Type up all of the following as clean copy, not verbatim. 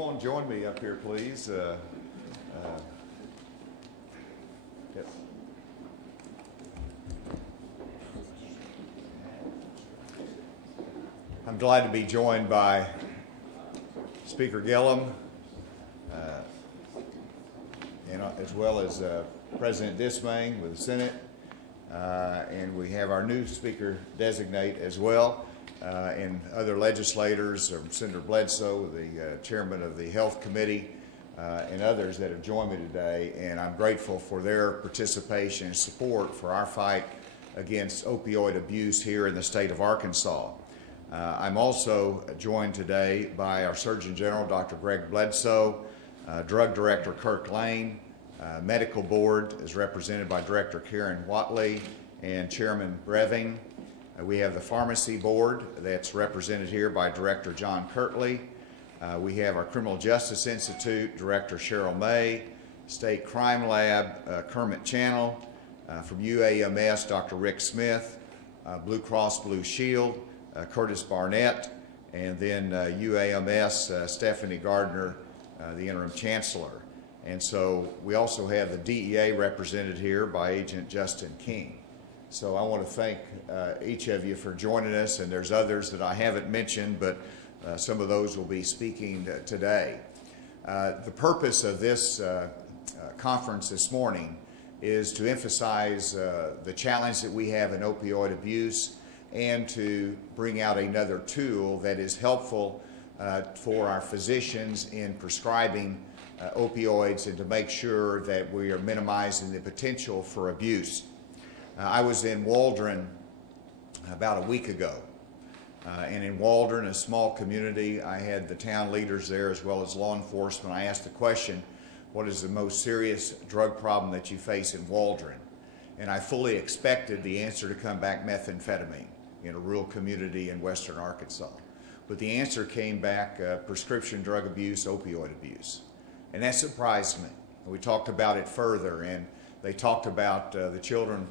come on, join me up here, please. Yes. I'm delighted to be joined by Speaker Gillum, and as well as President Dismayne with the Senate, and we have our new Speaker designate as well, and other legislators, Senator Bledsoe, the Chairman of the Health Committee, and others that have joined me today, and I'm grateful for their participation and support for our fight against opioid abuse here in the state of Arkansas. I'm also joined today by our Surgeon General, Dr. Greg Bledsoe, Drug Director Kirk Lane, Medical Board is represented by Director Karen Watley and Chairman Breving. We have the Pharmacy Board that's represented here by Director John Kirtley. We have our Criminal Justice Institute, Director Cheryl May, State Crime Lab, Kermit Channel, from UAMS, Dr. Rick Smith, Blue Cross Blue Shield, Curtis Barnett, and then UAMS, Stephanie Gardner, the Interim Chancellor. And so we also have the DEA represented here by Agent Justin King. So I want to thank each of you for joining us, and there's others that I haven't mentioned, but some of those will be speaking today. The purpose of this conference this morning is to emphasize the challenge that we have in opioid abuse and to bring out another tool that is helpful for our physicians in prescribing opioids and to make sure that we are minimizing the potential for abuse. I was in Waldron about a week ago, and in Waldron, a small community, I had the town leaders there as well as law enforcement. I asked the question, what is the most serious drug problem that you face in Waldron? And I fully expected the answer to come back methamphetamine in a rural community in western Arkansas. But the answer came back prescription drug abuse, opioid abuse. And that surprised me. We talked about it further, and they talked about the children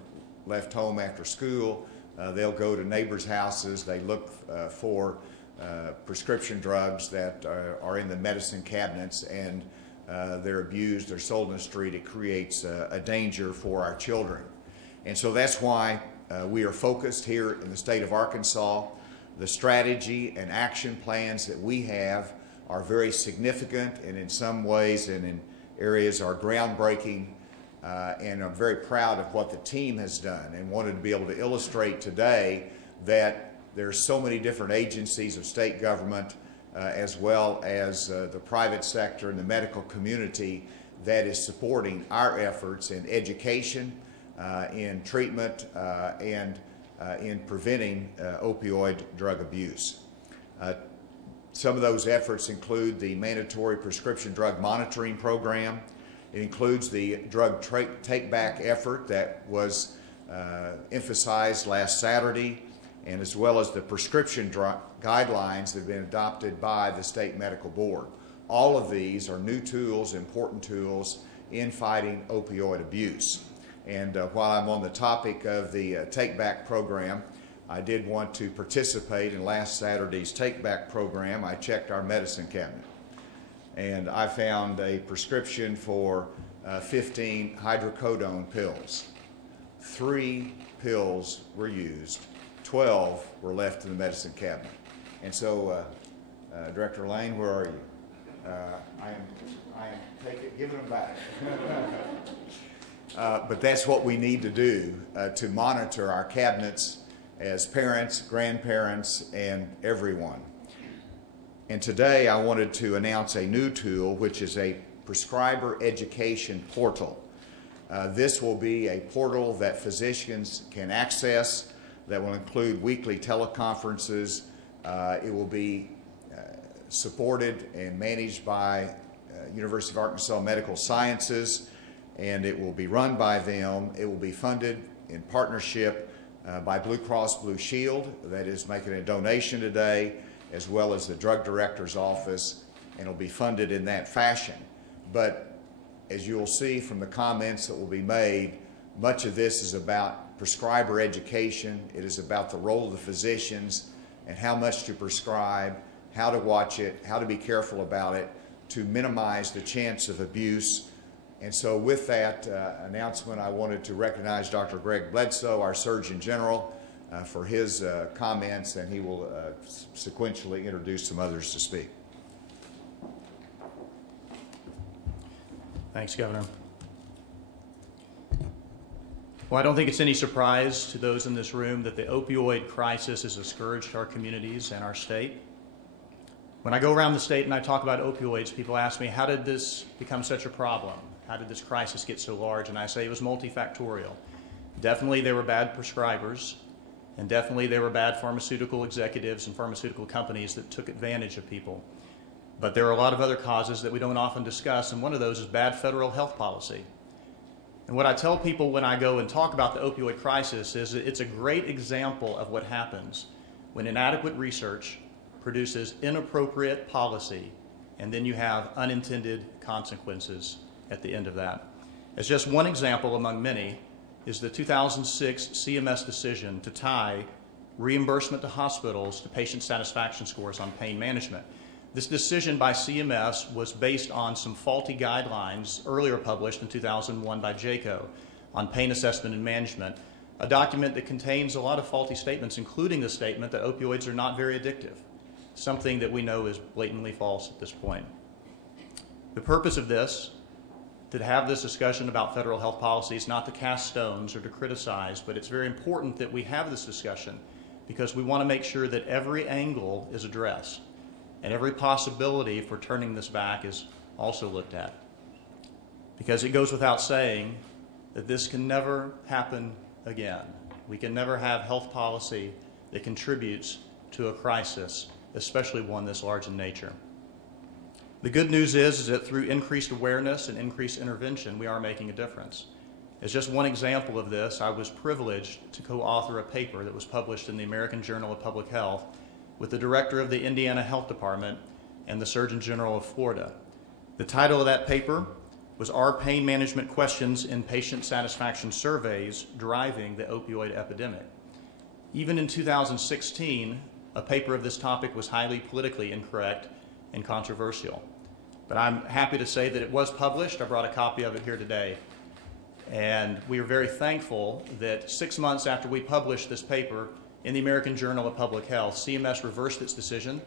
left home after school. They'll go to neighbors' houses. They look for prescription drugs that are in the medicine cabinets, and they're abused, they're sold in the street. It creates a danger for our children. And so that's why we are focused here in the state of Arkansas. The strategy and action plans that we have are very significant, and in some ways and in areas are groundbreaking, and I'm very proud of what the team has done and wanted to be able to illustrate today that there's so many different agencies of state government as well as the private sector and the medical community that is supporting our efforts in education, in treatment, and in preventing opioid drug abuse. Some of those efforts include the mandatory prescription drug monitoring program. It includes the drug take-back effort that was emphasized last Saturday, and as well as the prescription guidelines that have been adopted by the State Medical Board. All of these are new tools, important tools in fighting opioid abuse. And while I'm on the topic of the take-back program, I did want to participate in last Saturday's take-back program. I checked our medicine cabinet, and I found a prescription for 15 hydrocodone pills. 3 pills were used, 12 were left in the medicine cabinet. And so, Director Lane, where are you? I am giving them back. But that's what we need to do to monitor our cabinets as parents, grandparents, and everyone. And today I wanted to announce a new tool, which is a prescriber education portal. This will be a portal that physicians can access that will include weekly teleconferences. It will be supported and managed by University of Arkansas Medical Sciences, and it will be run by them. It will be funded in partnership by Blue Cross Blue Shield, that is making a donation today, as well as the Drug Director's Office, and it will be funded in that fashion. But as you'll see from the comments that will be made, much of this is about prescriber education. It is about the role of the physicians and how much to prescribe, how to watch it, how to be careful about it, to minimize the chance of abuse. And so with that announcement, I wanted to recognize Dr. Greg Bledsoe, our Surgeon General, for his comments, and he will sequentially introduce some others to speak. Thanks, Governor. Well, I don't think it's any surprise to those in this room that the opioid crisis is a scourge to our communities and our state. When I go around the state and I talk about opioids, people ask me, how did this become such a problem? How did this crisis get so large? And I say it was multifactorial. Definitely there were bad prescribers, and definitely there were bad pharmaceutical executives and pharmaceutical companies that took advantage of people. But there are a lot of other causes that we don't often discuss, and one of those is bad federal health policy. And what I tell people when I go and talk about the opioid crisis is that it's a great example of what happens when inadequate research produces inappropriate policy, and then you have unintended consequences at the end of that. As just one example among many is the 2006 CMS decision to tie reimbursement to hospitals to patient satisfaction scores on pain management. This decision by CMS was based on some faulty guidelines earlier published in 2001 by JACO on pain assessment and management, a document that contains a lot of faulty statements, including the statement that opioids are not very addictive, something that we know is blatantly false at this point. The purpose of this, to have this discussion about federal health policy, is not to cast stones or to criticize, but it's very important that we have this discussion because we want to make sure that every angle is addressed. And every possibility for turning this back is also looked at. Because it goes without saying that this can never happen again. We can never have health policy that contributes to a crisis, especially one this large in nature. The good news is that through increased awareness and increased intervention, we are making a difference. As just one example of this, I was privileged to co-author a paper that was published in the American Journal of Public Health with the director of the Indiana Health Department and the Surgeon General of Florida. The title of that paper was Are Pain Management Questions in Patient Satisfaction Surveys Driving the Opioid Epidemic? Even in 2016, a paper of this topic was highly politically incorrect and controversial. But I'm happy to say that it was published. I brought a copy of it here today. And we are very thankful that 6 months after we published this paper, in the American Journal of Public Health, CMS reversed its decision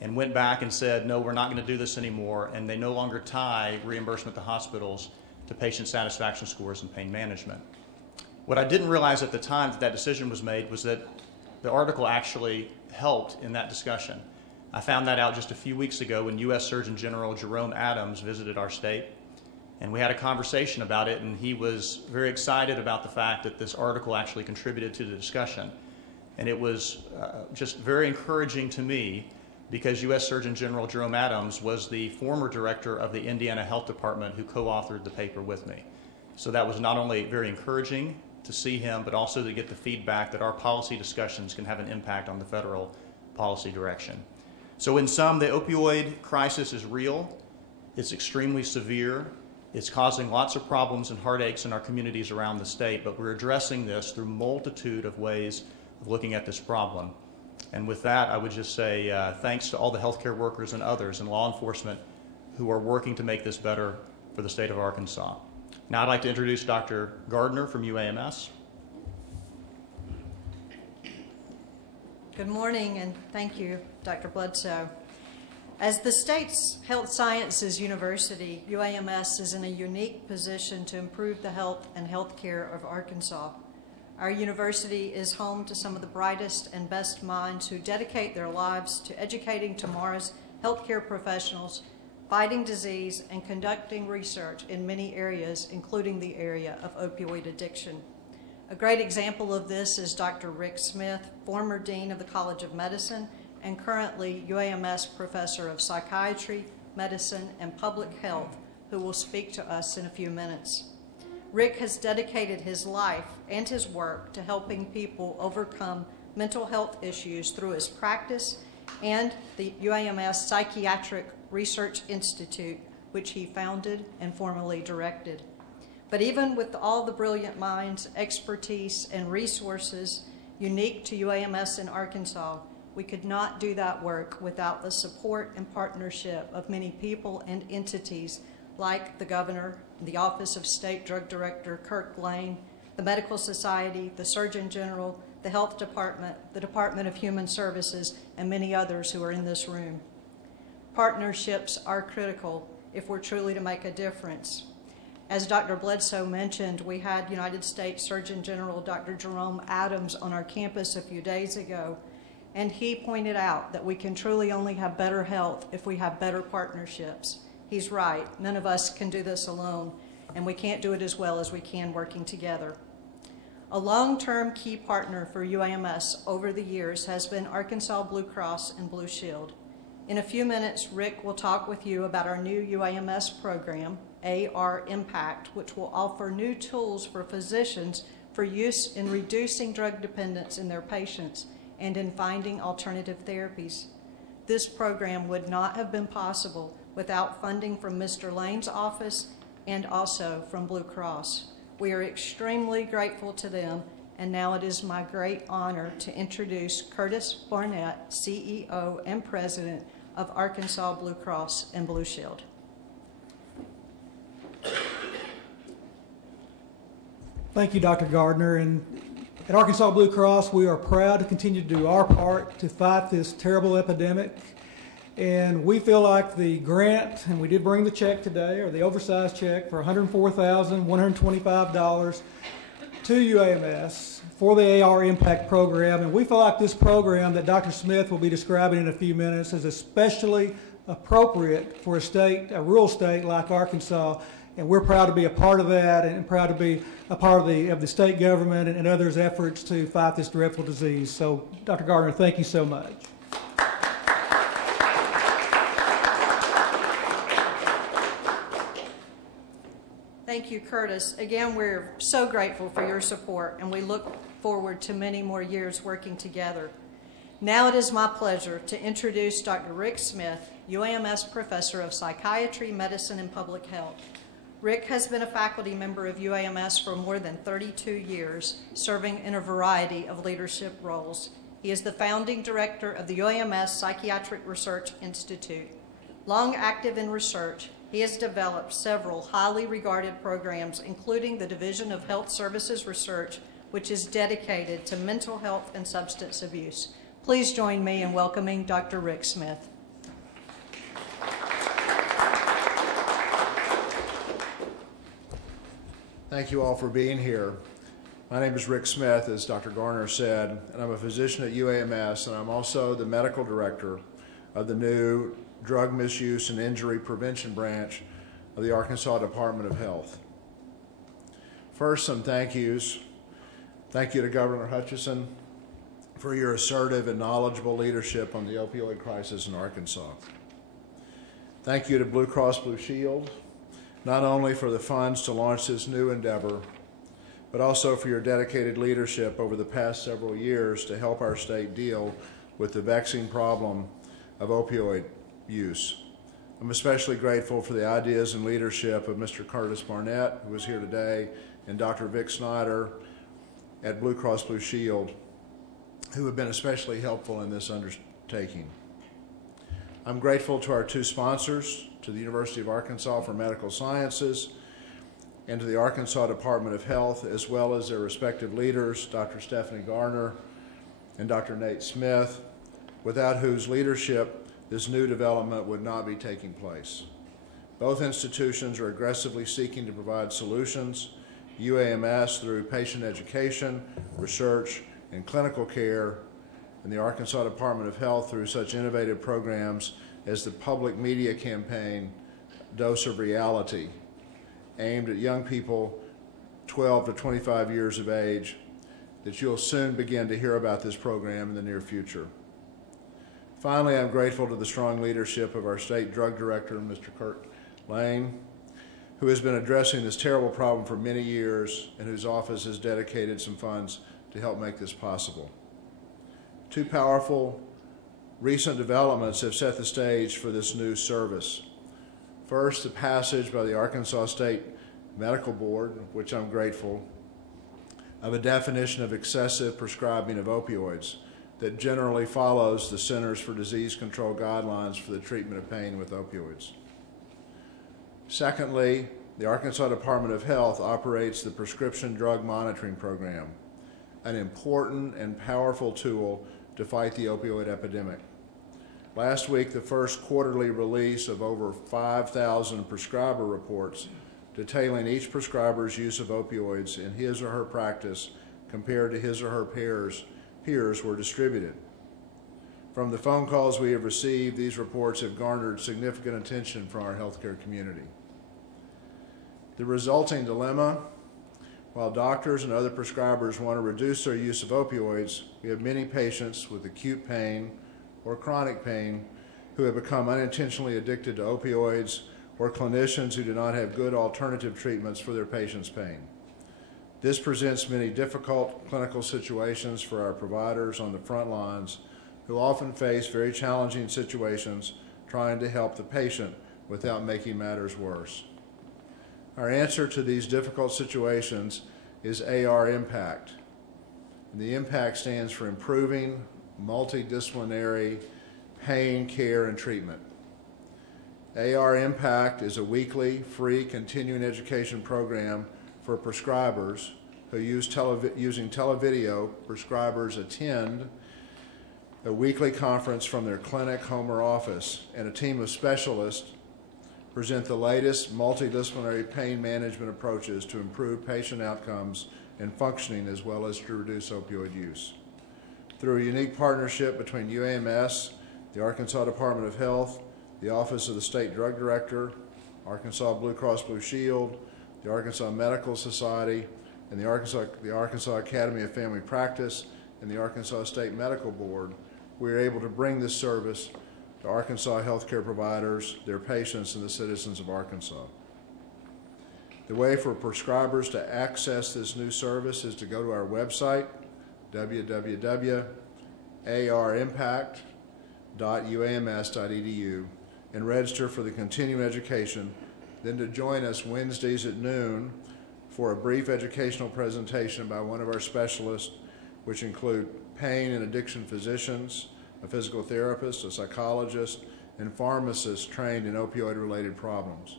and went back and said, no, we're not going to do this anymore, and they no longer tie reimbursement to hospitals to patient satisfaction scores and pain management. What I didn't realize at the time that that decision was made was that the article actually helped in that discussion. I found that out just a few weeks ago when U.S. Surgeon General Jerome Adams visited our state, and we had a conversation about it, and he was very excited about the fact that this article actually contributed to the discussion. And it was just very encouraging to me because U.S. Surgeon General Jerome Adams was the former director of the Indiana Health Department who co-authored the paper with me. So that was not only very encouraging to see him, but also to get the feedback that our policy discussions can have an impact on the federal policy direction. So in sum, the opioid crisis is real. It's extremely severe. It's causing lots of problems and heartaches in our communities around the state, but we're addressing this through a multitude of ways of looking at this problem. And with that, I would just say thanks to all the healthcare workers and others in law enforcement who are working to make this better for the state of Arkansas. Now I'd like to introduce Dr. Gardner from UAMS. Good morning, and thank you, Dr. Bledsoe. As the state's health sciences university, UAMS is in a unique position to improve the health and health care of Arkansas. Our university is home to some of the brightest and best minds who dedicate their lives to educating tomorrow's healthcare professionals, fighting disease, and conducting research in many areas, including the area of opioid addiction. A great example of this is Dr. Rick Smith, former Dean of the College of Medicine and currently UAMS Professor of Psychiatry, Medicine, and Public Health, who will speak to us in a few minutes. Rick has dedicated his life and his work to helping people overcome mental health issues through his practice and the UAMS Psychiatric Research Institute, which he founded and formally directed. But even with all the brilliant minds, expertise, and resources unique to UAMS in Arkansas, We could not do that work without the support and partnership of many people and entities like the Governor, the Office of State Drug Director Kirk Lane, the Medical Society, the Surgeon General, the Health Department, the Department of Human Services, and many others who are in this room. Partnerships are critical if we're truly to make a difference. As Dr. Bledsoe mentioned, we had United States Surgeon General Dr. Jerome Adams on our campus a few days ago, and he pointed out that we can truly only have better health if we have better partnerships. He's right. None of us can do this alone, and we can't do it as well as we can working together. A long-term key partner for UAMS over the years has been Arkansas Blue Cross and Blue Shield. In a few minutes, Rick will talk with you about our new UAMS program, AR Impact, which will offer new tools for physicians for use in reducing drug dependence in their patients and in finding alternative therapies. This program would not have been possible without funding from Mr. Lane's office and also from Blue Cross. We are extremely grateful to them, and now it is my great honor to introduce Curtis Barnett, CEO and President of Arkansas Blue Cross and Blue Shield. Thank you, Dr. Gardner. And at Arkansas Blue Cross, we are proud to continue to do our part to fight this terrible epidemic. And we feel like the grant, and we did bring the check today, or the oversized check for $104,125 to UAMS for the AR Impact Program. And we feel like this program that Dr. Smith will be describing in a few minutes is especially appropriate for a rural state like Arkansas. And we're proud to be a part of that, and proud to be a part of the state government and others' efforts to fight this dreadful disease. So, Dr. Gardner, thank you so much. Thank you, Curtis. Again, we're so grateful for your support, and we look forward to many more years working together. Now it is my pleasure to introduce Dr. Rick Smith, UAMS Professor of Psychiatry, Medicine, and Public Health. Rick has been a faculty member of UAMS for more than 32 years, serving in a variety of leadership roles. He is the founding director of the UAMS Psychiatric Research Institute. Long active in research, he has developed several highly regarded programs, including the Division of Health Services Research, which is dedicated to mental health and substance abuse. Please join me in welcoming Dr. Rick Smith. Thank you all for being here. My name is Rick Smith, as Dr. Garner said, and I'm a physician at UAMS, and I'm also the medical director of the new Drug Misuse and Injury Prevention Branch of the Arkansas Department of Health. First, some thank yous. Thank you to Governor Hutchinson for your assertive and knowledgeable leadership on the opioid crisis in Arkansas. Thank you to Blue Cross Blue Shield, not only for the funds to launch this new endeavor, but also for your dedicated leadership over the past several years to help our state deal with the vexing problem of opioid use. I'm especially grateful for the ideas and leadership of Mr. Curtis Barnett, who is here today, and Dr. Vic Snyder at Blue Cross Blue Shield, who have been especially helpful in this undertaking. I'm grateful to our two sponsors, to the University of Arkansas for Medical Sciences and to the Arkansas Department of Health, as well as their respective leaders, Dr. Stephanie Garner and Dr. Nate Smith, without whose leadership this new development would not be taking place. Both institutions are aggressively seeking to provide solutions, UAMS through patient education, research, and clinical care, and the Arkansas Department of Health through such innovative programs as the public media campaign, Dose of Reality, aimed at young people 12 to 25 years of age, that you'll soon begin to hear about this program in the near future. Finally, I'm grateful to the strong leadership of our state drug director, Mr. Kirk Lane, who has been addressing this terrible problem for many years and whose office has dedicated some funds to help make this possible. Two powerful recent developments have set the stage for this new service. First, the passage by the Arkansas State Medical Board, which I'm grateful, of a definition of excessive prescribing of opioids, that generally follows the Centers for Disease Control guidelines for the treatment of pain with opioids. Secondly, the Arkansas Department of Health operates the Prescription Drug Monitoring Program, an important and powerful tool to fight the opioid epidemic. Last week, the first quarterly release of over 5,000 prescriber reports detailing each prescriber's use of opioids in his or her practice compared to his or her peers were distributed. From the phone calls we have received, these reports have garnered significant attention from our healthcare community. The resulting dilemma: while doctors and other prescribers want to reduce their use of opioids, we have many patients with acute pain or chronic pain who have become unintentionally addicted to opioids, or clinicians who do not have good alternative treatments for their patients' pain. This presents many difficult clinical situations for our providers on the front lines, who often face very challenging situations trying to help the patient without making matters worse. Our answer to these difficult situations is AR Impact. And the impact stands for Improving Multidisciplinary Pain Care and Treatment. AR Impact is a weekly, free continuing education program for prescribers who using televideo, prescribers attend a weekly conference from their clinic, home, or office, and a team of specialists present the latest multidisciplinary pain management approaches to improve patient outcomes and functioning, as well as to reduce opioid use. Through a unique partnership between UAMS, the Arkansas Department of Health, the Office of the State Drug Director, Arkansas Blue Cross Blue Shield, the Arkansas Medical Society, and the Arkansas Academy of Family Practice, and the Arkansas State Medical Board, we are able to bring this service to Arkansas healthcare providers, their patients, and the citizens of Arkansas. The way for prescribers to access this new service is to go to our website, www.arimpact.uams.edu, and register for the continuing education, then to join us Wednesdays at noon for a brief educational presentation by one of our specialists, which include pain and addiction physicians, a physical therapist, a psychologist, and pharmacists trained in opioid-related problems.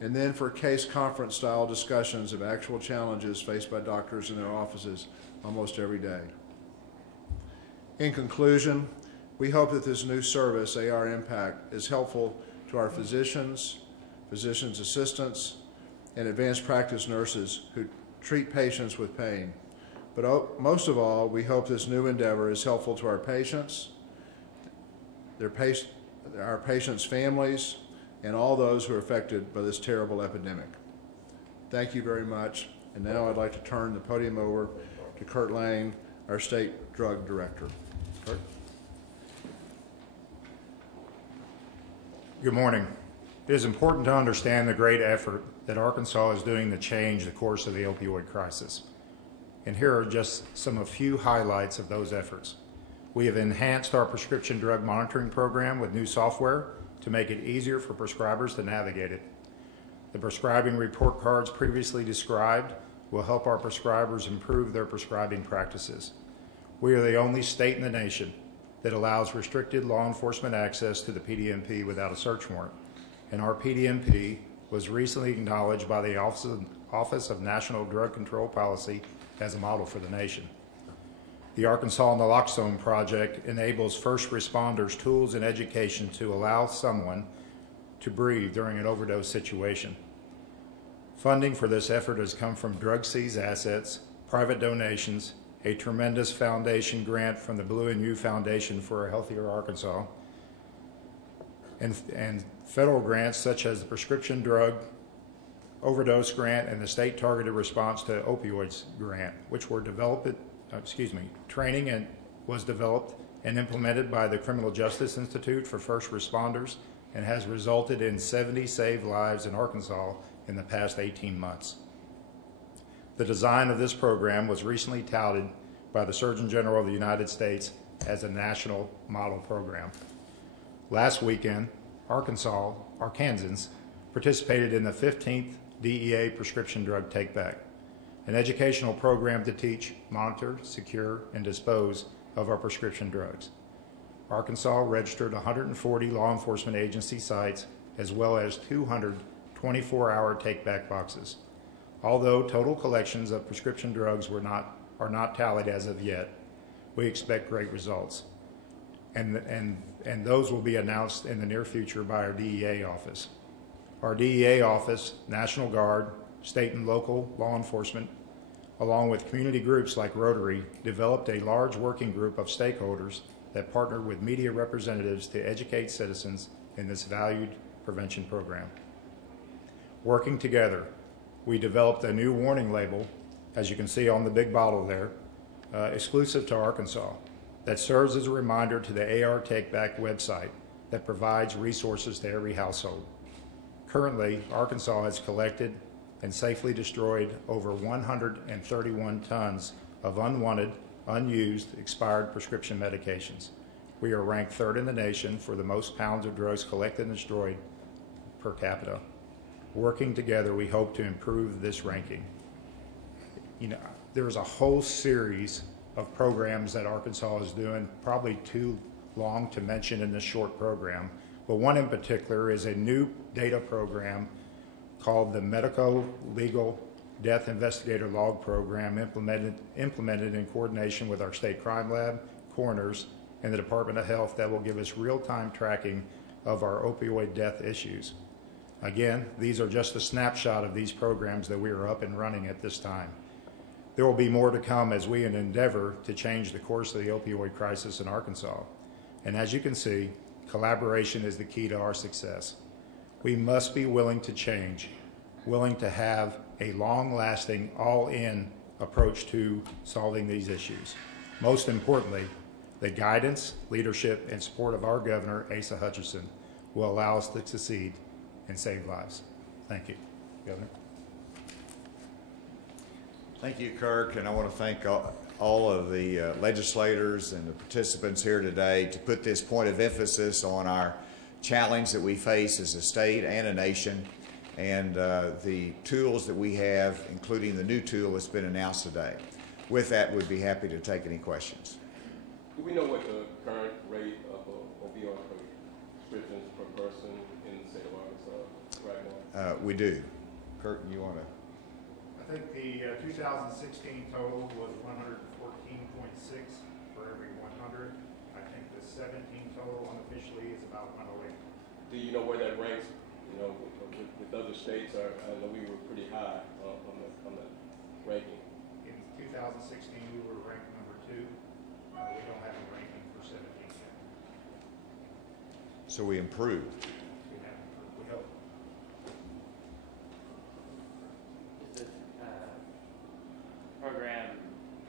And then for case conference-style discussions of actual challenges faced by doctors in their offices almost every day. In conclusion, we hope that this new service, AR Impact, is helpful to our physicians, physicians' assistants, and advanced practice nurses who treat patients with pain. But most of all, we hope this new endeavor is helpful to our patients, our patients' families, and all those who are affected by this terrible epidemic. Thank you very much. And now I'd like to turn the podium over to Kurt Lane, our State Drug Director. Kurt? Good morning. It is important to understand the great effort that Arkansas is doing to change the course of the opioid crisis. And here are just a few highlights of those efforts. We have enhanced our prescription drug monitoring program with new software to make it easier for prescribers to navigate it. The prescribing report cards previously described will help our prescribers improve their prescribing practices. We are the only state in the nation that allows restricted law enforcement access to the PDMP without a search warrant, and our PDMP was recently acknowledged by the Office of National Drug Control Policy as a model for the nation. The Arkansas Naloxone Project enables first responders tools and education to allow someone to breathe during an overdose situation. Funding for this effort has come from Drug Seize Assets, private donations, a tremendous foundation grant from the Blue and You Foundation for a Healthier Arkansas, and federal grants such as the Prescription Drug Overdose Grant and the State Targeted Response to Opioids Grant, which were training was developed and implemented by the Criminal Justice Institute for First Responders and has resulted in 70 saved lives in Arkansas in the past 18 months. The design of this program was recently touted by the Surgeon General of the United States as a national model program. Last weekend, Arkansans participated in the 15th DEA Prescription Drug Take Back, an educational program to teach, monitor, secure, and dispose of our prescription drugs. Arkansas registered 140 law enforcement agency sites as well as 200 24-hour take-back boxes. Although total collections of prescription drugs are not tallied as of yet, we expect great results. And those will be announced in the near future by our DEA office. Our DEA office, National Guard, state and local law enforcement, along with community groups like Rotary, developed a large working group of stakeholders that partner with media representatives to educate citizens in this valued prevention program. Working together, we developed a new warning label, as you can see on the big bottle there, exclusive to Arkansas, that serves as a reminder to the AR Takeback website that provides resources to every household. Currently, Arkansas has collected and safely destroyed over 131 tons of unwanted, unused, expired prescription medications. We are ranked third in the nation for the most pounds of drugs collected and destroyed per capita. Working together, we hope to improve this ranking. You know, there's a whole series of programs that Arkansas is doing, probably too long to mention in this short program, but one in particular is a new data program called the Medico Legal Death Investigator Log Program, implemented in coordination with our state crime lab, coroners, and the Department of Health, that will give us real-time tracking of our opioid death issues. Again, these are just a snapshot of these programs that we are up and running at this time. There will be more to come as we endeavor to change the course of the opioid crisis in Arkansas. And as you can see, collaboration is the key to our success. We must be willing to change, willing to have a long-lasting, all-in approach to solving these issues. Most importantly, the guidance, leadership, and support of our governor, Asa Hutchinson, will allow us to succeed and save lives. Thank you, Governor. Thank you, Kirk, and I want to thank all of the legislators and the participants here today to put this point of emphasis on our challenge that we face as a state and a nation, and the tools that we have, including the new tool that's been announced today. With that, we'd be happy to take any questions. Do we know what the current rate of opioid prescriptions per person in the state of Arkansas right now? We do. Kirk, you want to? I think the 2016 total was 114.6 for every 100. I think the 17 total unofficially is about 108. Do you know where that ranks? You know, with other states, I know we were pretty high on the ranking. In 2016, we were ranked number 2. We don't have a ranking for 17 yet. So we improved. We have improved. We hope. Is this program,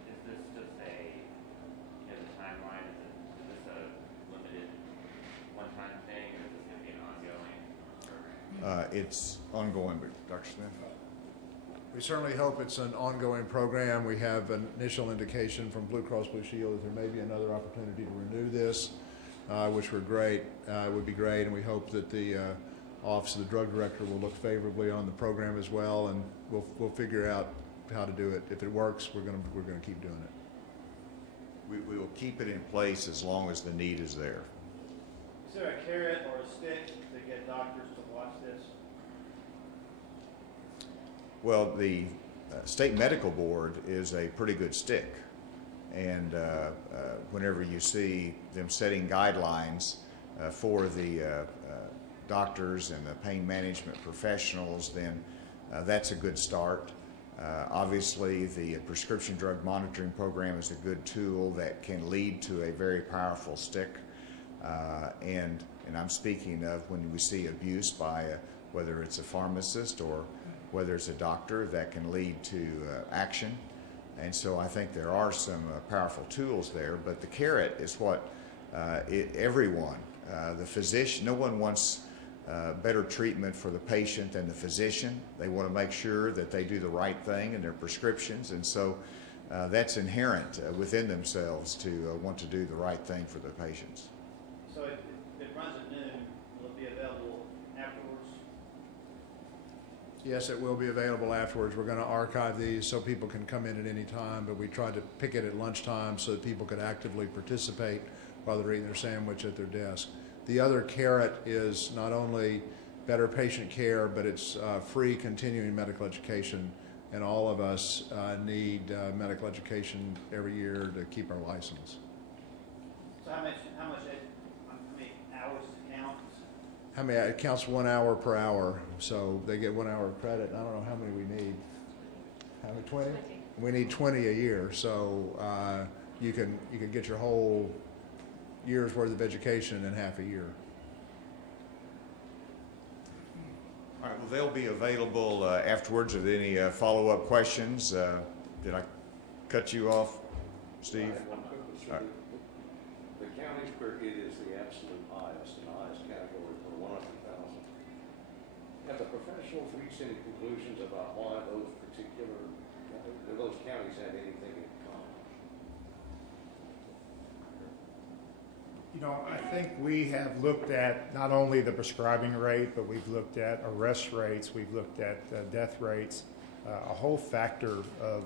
is this just a, the timeline, is this a limited one-time thing, or is this going to be an ongoing program? It's ongoing, but Dr. Smith? We certainly hope it's an ongoing program. We have an initial indication from Blue Cross Blue Shield that there may be another opportunity to renew this, which would be great, and we hope that the Office of the Drug Director will look favorably on the program as well, and we'll figure out how to do it. If it works, we're going to keep doing it. We will keep it in place as long as the need is there. Is there a carrot or a stick to get doctors to watch this? Well, the State Medical Board is a pretty good stick, and whenever you see them setting guidelines for the doctors and the pain management professionals, then that's a good start. Obviously, the prescription drug monitoring program is a good tool that can lead to a very powerful stick, and I'm speaking of when we see abuse by whether it's a pharmacist or whether it's a doctor, that can lead to action. And so I think there are some powerful tools there, but the carrot is what everyone, the physician, no one wants better treatment for the patient than the physician. They want to make sure that they do the right thing in their prescriptions, and so that's inherent within themselves to want to do the right thing for the patients. So it runs at noon. Will it be available afterwards? Yes, it will be available afterwards. We're going to archive these so people can come in at any time, but we tried to pick it at lunchtime so that people could actively participate while they're eating their sandwich at their desk. The other carrot is not only better patient care, but it's free continuing medical education, and all of us need medical education every year to keep our license. So how many hours does it count? It counts 1 hour per hour, so they get 1 hour of credit. I don't know how many we need. How many? 20? We need 20 a year, so you can get your whole year's worth of education in half a year. All right, well, they'll be available afterwards with any follow-up questions. Did I cut you off, Steve? I have one quick question. The counties where it is the absolute highest, in the highest category for 100,000, have the professionals reached any conclusions about why those particular, do those counties have anything in common? You know, I think we have looked at not only the prescribing rate, but we've looked at arrest rates, we've looked at death rates, a whole factor of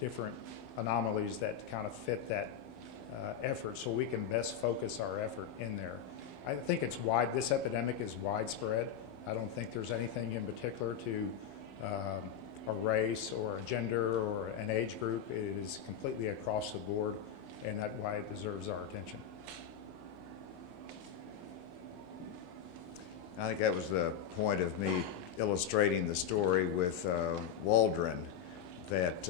different anomalies that kind of fit that effort, so we can best focus our effort in there. I think it's wide. This epidemic is widespread. I don't think there's anything in particular to a race or a gender or an age group. It is completely across the board, and that's why it deserves our attention. I think that was the point of me illustrating the story with Waldron, that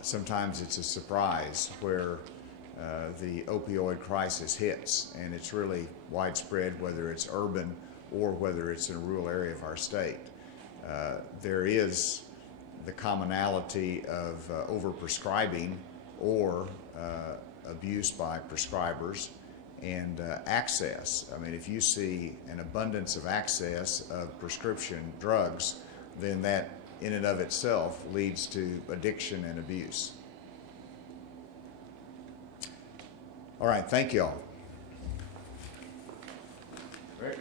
sometimes it's a surprise where the opioid crisis hits, and it's really widespread, whether it's urban or whether it's in a rural area of our state. There is the commonality of overprescribing or abuse by prescribers, and access. I mean, if you see an abundance of access of prescription drugs, then that in and of itself leads to addiction and abuse. All right, thank you all. Great.